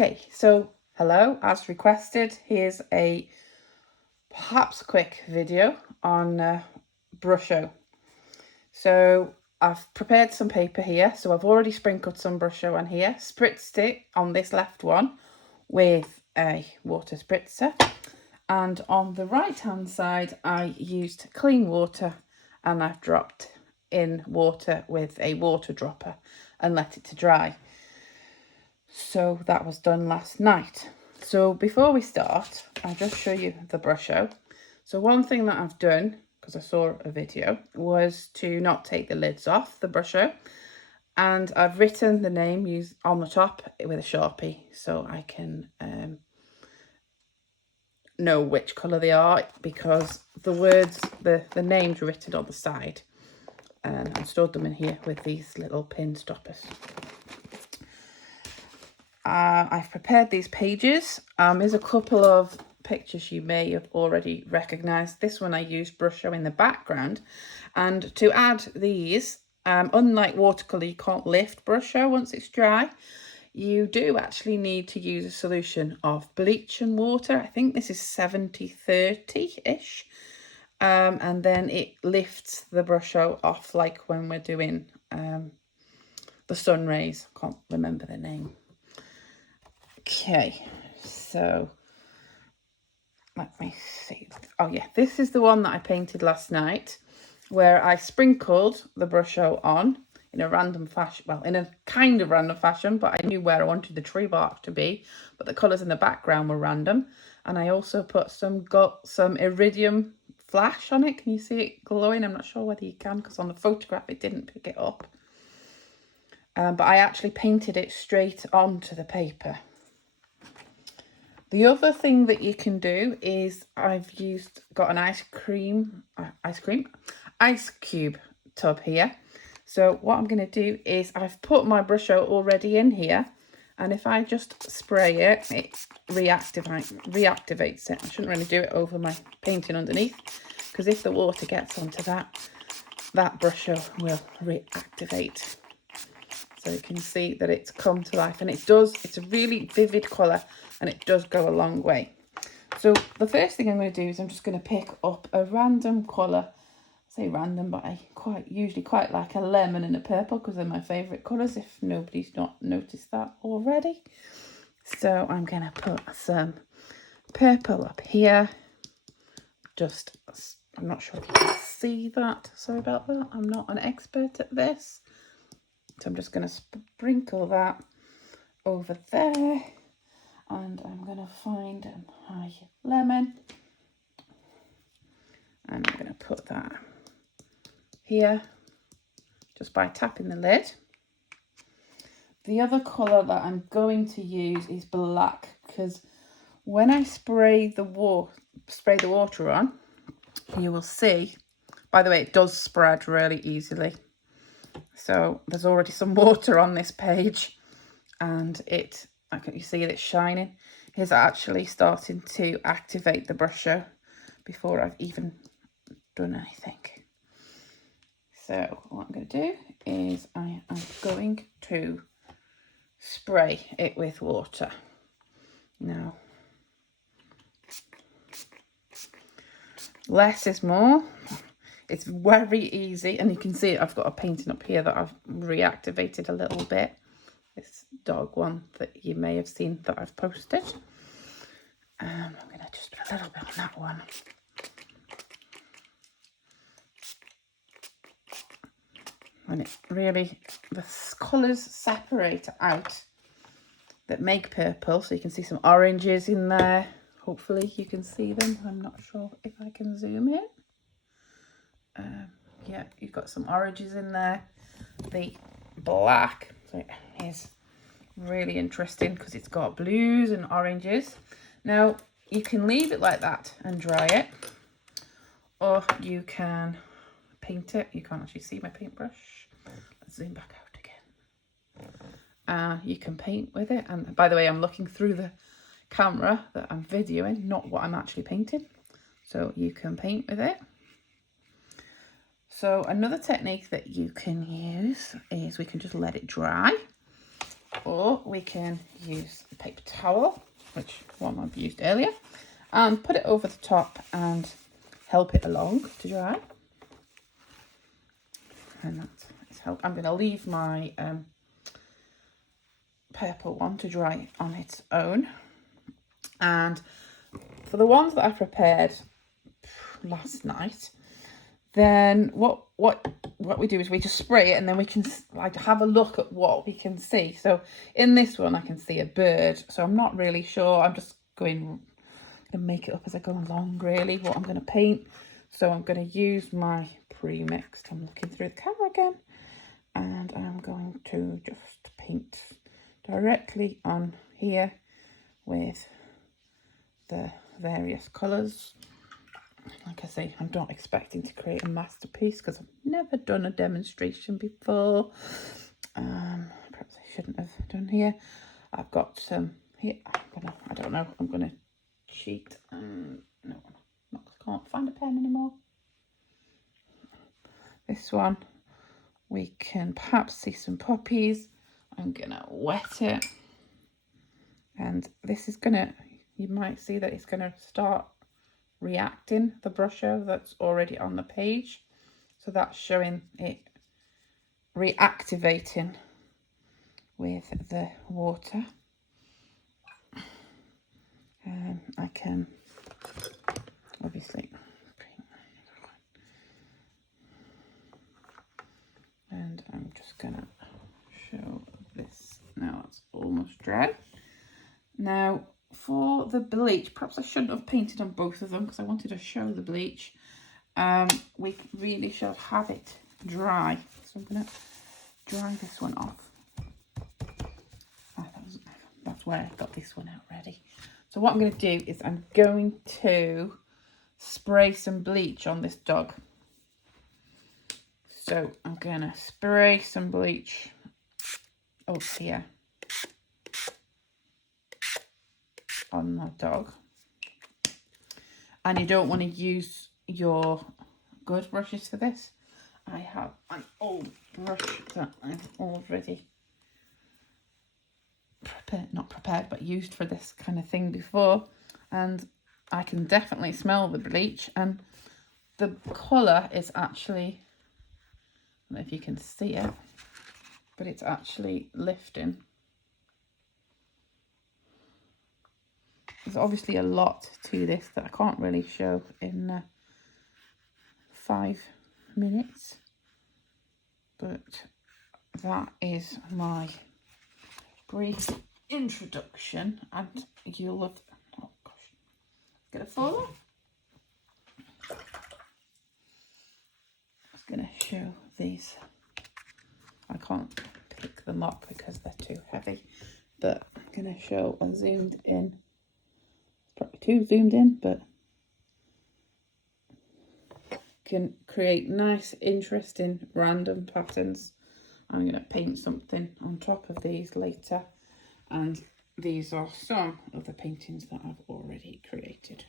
Okay, so hello, as requested, here's a perhaps quick video on BRUSHO. So I've prepared some paper here, so I've already sprinkled some BRUSHO on here, spritzed it on this left one with a water spritzer, and on the right hand side I used clean water and I've dropped in water with a water dropper and let it to dry. So that was done last night. So before we start, I'll just show you the BRUSHO. So one thing that I've done, because I saw a video, was to not take the lids off the BRUSHO. And I've written the name on the top with a Sharpie so I can know which colour they are, because the words, the names written on the side. And I stored them in here with these little pin stoppers. I've prepared these pages. There's a couple of pictures you may have already recognised. This one I used BRUSHO in the background. And to add these, unlike watercolour, you can't lift BRUSHO once it's dry. You do actually need to use a solution of bleach and water. I think this is 70-30-ish. And then it lifts the BRUSHO off, like when we're doing the sun rays. Can't remember the name. Okay, so let me see. Oh yeah, this is the one that I painted last night, where I sprinkled the BRUSHO on in a random fashion, well, in a kind of random fashion, but I knew where I wanted the tree bark to be, but the colours in the background were random. And I also put some iridium flash on it. Can you see it glowing? I'm not sure whether you can, because on the photograph it didn't pick it up. But I actually painted it straight onto the paper. The other thing that you can do is got an ice cube tub here. So what I'm going to do is I've put my BRUSHO already in here, and if I just spray it, it reactivates it. I shouldn't really do it over my painting underneath, because if the water gets onto that BRUSHO will reactivate. So you can see that it's come to life, and it's a really vivid colour, and it does go a long way. So the first thing I'm going to do is I'm just going to pick up a random colour. I say random, but I usually quite like a lemon and a purple, because they're my favourite colours, if nobody's not noticed that already. So I'm going to put some purple up here. I'm not sure if you can see that. Sorry about that. I'm not an expert at this. So I'm just going to sprinkle that over there. And I'm going to find my lemon. And I'm going to put that here just by tapping the lid. The other colour that I'm going to use is black, because when I spray the water on, you will see, by the way, it does spread really easily. So there's already some water on this page, and you see that it's shining. It's actually starting to activate the BRUSHO before I've even done anything. So what I'm going to do is I am going to spray it with water. Now, less is more. It's very easy, and you can see I've got a painting up here that I've reactivated a little bit. This dog one that you may have seen that I've posted. I'm going to just put a little bit on that one. And it really, the colours separate out that make purple. So you can see some oranges in there. Hopefully you can see them. I'm not sure if I can zoom in. Yeah, you've got some oranges in there. The black, so it is really interesting because it's got blues and oranges. Now you can leave it like that and dry it, or you can paint it. You can't actually see my paintbrush. Let's zoom back out again. You can paint with it, and by the way, I'm looking through the camera that I'm videoing, not what I'm actually painting. So you can paint with it. So another technique that you can use is we can just let it dry. Or we can use a paper towel, which one I've used earlier, and put it over the top and help it along to dry. And that's help. I'm going to leave my purple one to dry on its own. And for the ones that I prepared last night, then what we do is we just spray it, and then we can like have a look at what we can see. So in this one I can see a bird, so I'm not really sure. I'm just going to make it up as I go along, really, what I'm going to paint. So I'm going to use my pre-mixed. I'm looking through the camera again, and I'm going to just paint directly on here with the various colours. Like I say, I'm not expecting to create a masterpiece because I've never done a demonstration before. Perhaps I shouldn't have done here. I've got some here. I don't know. I'm gonna cheat. No, I can't find a pen anymore. This one, we can perhaps see some poppies. I'm gonna wet it, and this is gonna. You might see that it's gonna start reacting, the BRUSHO that's already on the page. So that's showing it reactivating with the water. I can obviously, and I'm just gonna show this now. It's almost dry. Now for the bleach, perhaps I shouldn't have painted on both of them because I wanted to show the bleach. We really should have it dry, so I'm gonna dry this one off. That's where I got this one out ready. So what I'm going to do is I'm going to spray some bleach on this dog. So I'm going to spray some bleach up here on my dog. And you don't want to use your good brushes for this. I have an old brush that I've already not prepared, but used for this kind of thing before, and I can definitely smell the bleach, and the colour is actually, I don't know if you can see it, but it's actually lifting. There's obviously a lot to this that I can't really show in 5 minutes, but that is my brief introduction, and you'll have, oh gosh, gonna fall off. I'm just gonna show these. I can't pick them up because they're too heavy, but I'm gonna show a zoomed in, probably too zoomed in, but can create nice, interesting, random patterns. I'm going to paint something on top of these later, and these are some of the paintings that I've already created.